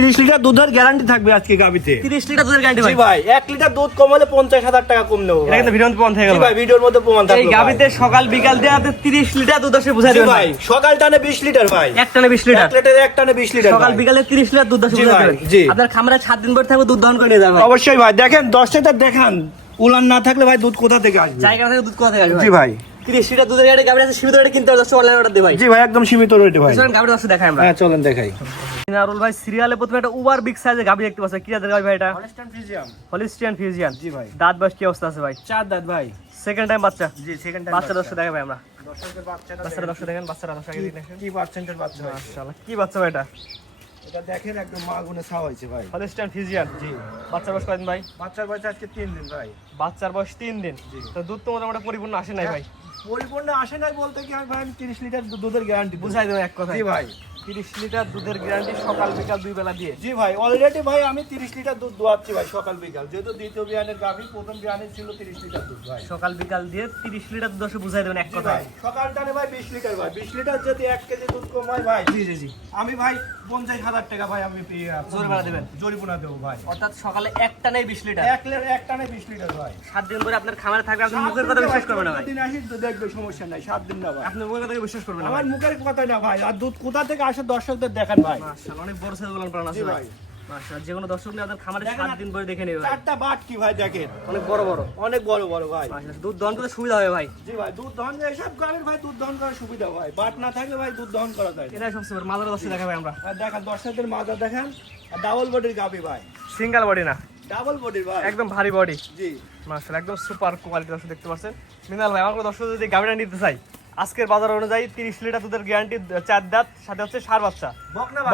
30 litre দুধের guarantee থাকবে আজকে গাবিতে। 30 লিটার দুধের গ্যারান্টি ভাই? ভাই 1 লিটার দুধ কমালে 50,000 টাকা কম নেব। এটা কিন্তু ভিডিওর মধ্যে প্রমাণ থেকে গেল ভাই, ভিডিওর মধ্যে প্রমাণ থাকবে। এই গাবিতে সকাল বিকাল দিয়ে আপনি 30 লিটার দুধ দশে বুঝাই দিবেন ভাই। সকাল টানে 20 লিটার ভাই, এক টানে 20 লিটার, এক টানে 20 লিটার, সকাল বিকালে 30 লিটার দুধ দশে বুঝাই দিবেন। আপনার খামারে 7 দিন পর থাকবে দুধ দহন করে নিয়ে যাবে। অবশ্যই ভাই। দেখেন 10 লিটার দেখান, উলান না থাকলে ভাই দুধ কোথা থেকে আসবে? জায়গা থেকে দুধ কোথা থেকে আসবে? জি ভাই। 30 লিটার দুধের গাড়ি গাবি আছে, সীমিত রেটে কিনতে হবে, অনলাইন অর্ডার দে ভাই। জি ভাই, একদম সীমিত রেটে ভাই। চলেন গাবির দশে দেখাই আমরা। হ্যাঁ চলেন দেখাই। মিনারুল ভাই সিরিয়ালে প্রথমে একটা ওভার বিগ সাইজের গাবি দেখতে পাচ্ছেন। কি জাতের গাবি ভাই এটা? Holstein Friesian. Holstein Friesian. জি ভাই। দাঁত বয়স কি অবস্থা আছে ভাই? 4 দাঁত ভাই। সেকেন্ড টাইম বাচ্চা? জি সেকেন্ড টাইম বাচ্চা দশে দেখাই ভাই আমরা। দর্শকের বাচ্চাটা বাচ্চারা দশে দেখেন, বাচ্চারা দশে আগে দেখেন কি পার্সেন্টের বাচ্চা ভাই? মাশাআল্লাহ, কি বাচ্চা ভাই এটা? এটা দেখেন একদম মা গুনে ছাওয়া হয়েছে ভাই। Holstein Friesian. জি। বাচ্চার বয়স কয়দিন ভাই? বাচ্চার বয়স আজকে 3 দিন ভাই। বাচ্চার বয়স 3 দিন। তো দুধ তো মোটামুটি পরিপূর্ণ আসে নাই ভাই? পরিপূর্ণ আসে নাই বলতে কি ভাই, আমি 30 লিটার দুধের গ্যারান্টি বুঝাই দেবেন এক কথা। জি ভাই। 30 লিটার দুধের গ্যারান্টি সকাল বিকাল দুই বেলা দিয়ে। জি ভাই, অলরেডি ভাই আমি 30 লিটার দুধ দোয়াচ্ছি ভাই সকাল বিকাল। যেহেতু দ্বিতীয় বিয়ানের গাভী, প্রথম বিয়ানের ছিল 30 লিটার দুধ ভাই। সকাল বিকাল দিয়ে 30 লিটার দুধ দশে বুঝাই দেবেন এক জি কথা। ভাই, সকাল টানে ভাই 20 লিটার ভাই। 20 লিটার যদি 1 কেজি দুধ কম হয় ভাই, জি জি জি, আমি ভাই 50,000 টাকা ভাই আমি জরিমানা দেবেন। জরিমানা দেবো ভাই। অর্থাৎ সকালে একটা নেই 20 লিটার। এক টানে 20 লিটার ভাই। 7 দিন পরে আপনার খামারে থাকবে, আপনি মুখের কথা বিশ্বাস করবেন না ভাই। দিন আসি তো দেখবে, সমস্যা নাই। 7 দিন না ভাই, আপনি মুখের কথা বিশ্বাস করবেন না আমার ভাই। মুখের কথা না ভাই। আর দুধ কোথা থেকে আসে দর্শকদের দেখান ভাই। মাশাআল্লাহ, অনেক বড় সাইজ বলেন প্রাণ আছে জি ভাই। ভাই। মাশাআল্লাহ, যে কোনো দর্শক নিয়ে আপনার খামারে দেখেন 7 দিন পরে দেখে নেবে ভাই। 4টা বাট কি ভাই দেখেন, অনেক বড় বড়, অনেক বড় বড় ভাই। মাশাআল্লাহ, দুধ দহন করতে সুবিধা হবে ভাই। জি ভাই, দুধ দহন এসব গাড়ির ভাই দুধ দহন করার সুবিধা ভাই। বাট না থাকলে ভাই দুধ দহন করা যায় না। এটাই সবচেয়ে বড় মাদার দশে দেখাবে আমরা। আর দেখান দর্শকদের মাজা দেখেন, আর ডাবল বডির গাবি ভাই। সিঙ্গেল বডি না, ডাবল বডির ভাই, একদম ভারী বডি। জি। মাশাআল্লাহ, একদম সুপার কোয়ালিটি দর্শক দেখতে পাচ্ছেন। মিনাল ভাই, আমার কোনো দর্শক যদি গাবিটা নিতে চাই, আজকের বাজার অনুযায়ী 30 লিটার দুধের গ্যারান্টি, 4 দাঁত, সাথে হচ্ছে ষাঁড় বাচ্চা,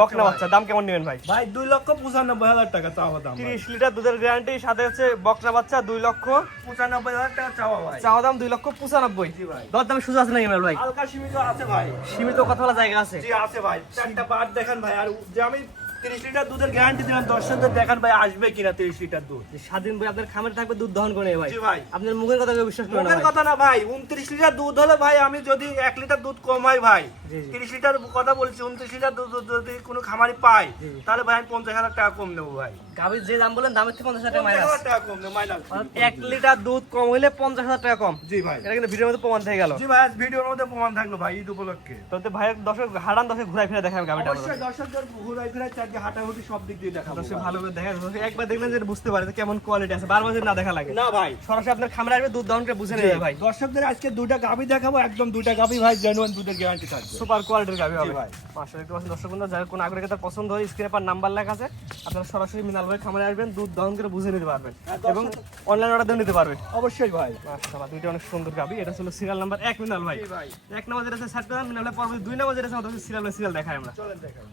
বকনা বাচ্চা, দাম কেমন নেবেন ভাই? ভাই 2,95,000 টাকা চাওয়া দাম। 30 লিটার দুধের গ্যারান্টি, সাথে হচ্ছে বকনা বাচ্চা, 2,95,000 টাকা চাওয়া ভাই। চাওয়া দাম 2,95,000। জি ভাই। দর দামে সুযোগ আছে না মিনাল ভাই? হালকা সীমিত আছে ভাই। সীমিত কথা বলা জায়গা আছে। জি আছে ভাই। 4টা বাট দেখেন ভাই। আর যে আমি 30 লিটার দুধের গ্যারান্টি দিলাম, দর্শকদের দেখান ভাই আসবে কিনা 30 লিটার দুধ। যে 7 দিন পরে আপনার খামারে থাকবে দুধ দহন করে ভাই। জি ভাই। আপনার মুখের কথা কেউ বিশ্বাস করে না মুখের ভাই। কথা না ভাই। 29 লিটার দুধ হলে ভাই, আমি যদি 1 লিটার দুধ কম হয় ভাই, জি, জি। 30 লিটার কথা বলছি, 29 লিটার দুধ যদি কোনো খামারি পায়, জি, জি। তাহলে ভাই আমি 50,000 টাকা কম নেবো ভাই। গাভীর যে দাম বলেন, দামের থেকে 50,000 টাকা মাইনাস। 50,000 টাকা কম নেবো মাইনাস। 1 লিটার দুধ কম হইলে 50,000 টাকা কম। জি ভাই। এটা কিন্তু ভিডিওর মধ্যে প্রমাণ থেকে গেল। জি ভাই, ভিডিওর মধ্যে প্রমাণ থাকলো ভাই ঈদ উপলক্ষে। তো ভাই দর্শক হারান দশে ঘুরাই ফিরে দেখাবেন গাভীটা। অবশ্যই দর্শকদের ঘুরাই ফিরাই চারটি হাঁটাহুটি সব দিক দিয়ে দেখাবো দর্শক ভাই। ভালো করে দেখা দর্শক একবার দেখলেন যে বুঝতে পারে যে কেমন কোয়ালিটি আছে, বারবার যদি না দেখা লাগে। না ভাই, সরাসরি আপনার খামারে আসবে, দুধ দহন করে বুঝে নেবে ভাই। দর্শকদের আজকে 2টা গাভি দেখাবো, একদম 2টা গাভি ভাই জেনুইন দুধের গ্যারান্টি থাকবে। সুপার কোয়ালিটির গাভী হবে জি ভাই। মাশাআল্লাহ, দেখতে পাচ্ছেন দর্শক বন্ধুরা, যারা কোনো আগ্রহী তার পছন্দ হয়, স্ক্রিনে পার নাম্বার লেখা আছে, আপনারা সরাসরি মিনাল ভাই খামারে আসবেন, দুধ দহন করে বুঝে নিতে পারবেন এবং অনলাইন অর্ডার দিয়ে নিতে পারবেন। অবশ্যই ভাই। মাশাআল্লাহ, দুইটা অনেক সুন্দর গাভী। এটা ছিল সিরিয়াল নাম্বার 1 মিনাল ভাই। জি ভাই। 1 নাম্বার যেটা আছে 60 মিনাল ভাই, পরবর্তী 2 নাম্বার যেটা আছে আমাদের সিরিয়াল দেখাই আমরা। চলেন দেখাই।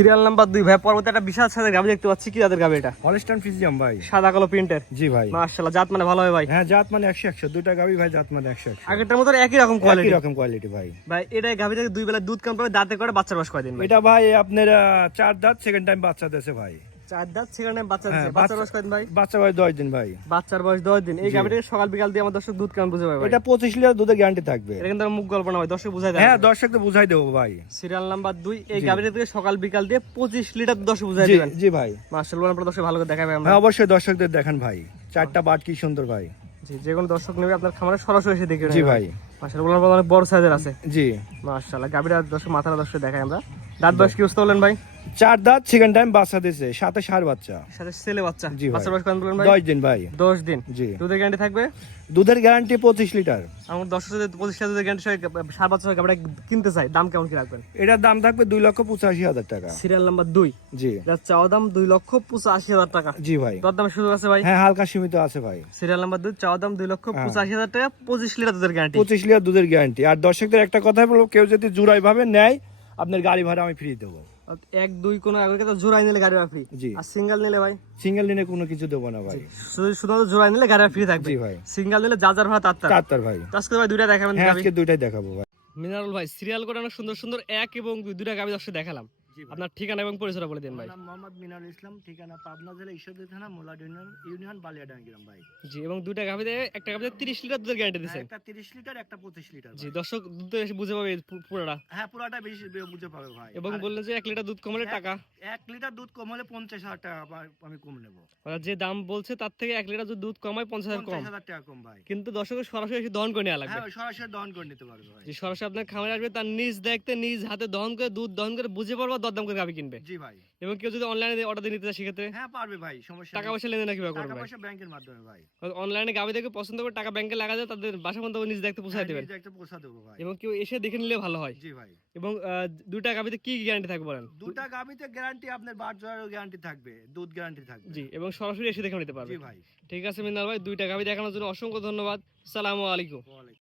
সিরিয়াল নাম্বার 2 ভাই, পরবর্তী একটা বিশাল সাইজের গাভী দেখতে পাচ্ছি। কি জাতের গাভী এটা? হলিস্টাইন ফ্রিজিয়ান ভাই। সাদা কালো প্রিন্টের। জি ভাই। মাশাআল্লাহ, জাত মানে ভালো হবে ভাই। হ্যাঁ, জাত মানে 100 2টা গাভি ভাই, জাত মানে 100 আগেরটার মতো একই রকম একই কোয়ালিটি রকম কোয়ালিটি ভাই। ভাই। এটা গাভী থেকে 2 বেলা দুধ কম পাবে, দাঁতে করে, বাচ্চার বয়স কয়দিন ভাই? এটা ভাই আপনার 4 দাঁত, সেকেন্ড টাইম বাচ্চা দিয়েছে ভাই। 4 দাঁত, সেখানে বাচ্চা দিচ্ছে। হ্যাঁ, বাচ্চার বয়স কয়দিন ভাই? বাচ্চা ভাই 10 দিন ভাই। বাচ্চার বয়স 10 দিন। এই গাভীটাকে সকাল বিকাল দিয়ে আমার দর্শক দুধ কেমন বুঝে পাবে ভাই? এটা 25 লিটার দুধের গ্যারান্টি থাকবে। এটা কিন্তু মুখ গল্প না ভাই, দর্শক বুঝাই দেয়। হ্যাঁ, দর্শকদের বুঝাই দেবো ভাই। সিরিয়াল নাম্বার 2, এই গাভীটা থেকে সকাল বিকাল দিয়ে 25 লিটার দর্শক বুঝাই জি দিবেন। জি ভাই। মাশাআল্লাহ, আপনারা দর্শক ভালো করে দেখাবে আমরা। হ্যাঁ, অবশ্যই দর্শকদের দেখান ভাই। 4টা বাট কি সুন্দর ভাই। জি, যে কোনো দর্শক নেবে আপনার খামারে সরাসরি এসে দেখে জি নেবে ভাই। মাশাআল্লাহ, অনেক বড় সাইজের আছে। জি। মাশাআল্লাহ, গাভীটা দর্শক মাথাটা দর্শক দেখাই আমরা। দাঁত বয়স কি অবস্থা বলেন ভাই? 4 দাঁত, সেকেন্ড টাইম বাচ্চা দিয়েছে, সাথে ষাঁড় বাচ্চা। সাথে ছেলে বাচ্চা। জি ভাই। বাচ্চার বয়স কত বলেন ভাই? 10 দিন ভাই। 10 দিন। জি। দুধের গ্যারান্টি থাকবে? দুধের গ্যারান্টি 25 লিটার। আমার দর্শক যদি 25 লিটার দুধের গ্যারান্টি সহ সার বাচ্চা গাভীটা কিনতে চাই, দাম কেমন কি রাখবেন? এটার দাম থাকবে 2,85,000 টাকা। সিরিয়াল নাম্বার 2, জি। যার চাওয়া দাম 2,85,000 টাকা। জি ভাই। দরদামের সুযোগ আছে ভাই? হ্যাঁ, হালকা সীমিত আছে ভাই। সিরিয়াল নাম্বার 2, চাওয়া দাম 2,85,000 টাকা, 25 লিটার দুধের গ্যারান্টি। 25 লিটার দুধের গ্যারান্টি। আর দর্শকদের একটা কথা বলবো, কেউ যদি জুড়াই ভাবে নেয়, আপনার গাড়ি ভাড়া আমি ফ্রি দেবো। 1 2 কোনো আগে তো জোড়াই নিলে গাড়ি ফ্রি। জি। আর সিঙ্গেল নিলে ভাই? সিঙ্গেল নিলে কোনো কিছু দেবো না ভাই। শুধুমাত্র জোড়াই নিলে গাড়ি ফ্রি থাকবে। জি ভাই। সিঙ্গেল নিলে যার ভাড়া তার। কাতার ভাই। আজকে ভাই দুইটা দেখাবেন হ্যাঁ, গাভী? আজকে দুইটাই দেখাবো ভাই। মিনারুল ভাই, সিরিয়াল করে অনেক সুন্দর সুন্দর 1 এবং 2 দুইটা গাভী দর্শক দেখালাম। জি ভাই। আপনার ঠিকানা এবং পরিচয় বলে দিন ভাই। আমার নাম মোহাম্মদ মিনারুল ইসলাম, ঠিকানা পাবনা জেলা ঈশ্বরদী থানা মোলাড ইউনিয়ন বালিয়াডাঙ্গি গ্রাম ভাই। জি, এবং দুইটা গাভিতে একটা গাভিতে 30 লিটার দুধের গ্যারান্টি দিচ্ছেন। একটা 30 লিটার, একটা 25 লিটার জি, ভাই। দর্শক দুধ তো এসে বুঝে পাবে পুরোটা। হ্যাঁ, পুরাটা বেশি বুঝে পাবে ভাই। এবং আর বললেন যে 1 লিটার দুধ কম হলে টাকা, 1 লিটার দুধ কম হলে 50,000 টাকা আমি কম নেব। ওরা যে দাম বলছে তার থেকে 1 লিটার যদি দুধ কমায় 50,000 কম, 50,000 টাকা কম ভাই। কিন্তু দর্শকের সরাসরি এসে দহন করে নেওয়া লাগবে। হ্যাঁ, সরাসরি দহন করে নিতে পারবে ভাই। যে সরাসরি আপনার খামারে আসবে, তার নিজ দেখতে নিজ হাতে দহন করে দুধ দহন করে বুঝে পারবা, দরদাম করে গাভী কিনবে। জি ভাই। এবং কেউ যদি অনলাইনে অর্ডার দিয়ে নিতে চায় সেক্ষেত্রে হ্যাঁ, পারবে ভাই, সমস্যা টাকা নেই। পয়সা লেনদেন কিভাবে টাকা করবে ভাই? পয়সা ব্যাংকের মাধ্যমে ভাই। অনলাইনে গাভী দেখে পছন্দ করে টাকা ব্যাংকে লাগা যায়, তাদের বাসা পর্যন্ত নিজ দেখতে পৌঁছায় হ্যাঁ, দেবেন। নিজে একটা পয়সা দেবো ভাই। এবং কেউ এসে দেখে নিলে ভালো হয়। জি ভাই। এবং দুইটা গাভীতে কি গ্যারান্টি থাকবে বলেন? দুটা গাবিতে গ্যারান্টি, আপনার বাট জোড়ারও গ্যারান্টি থাকবে, দুধ গ্যারান্টি থাকবে। জি, এবং সরাসরি এসে দেখে নিতে পারবে। জি ভাই। ঠিক আছে মিনাল ভাই, দুইটা গাভী দেখানোর জন্য অসংখ্য ধন্যবাদ। আসসালামু আলাইকুম। ওয়ালাইকুম।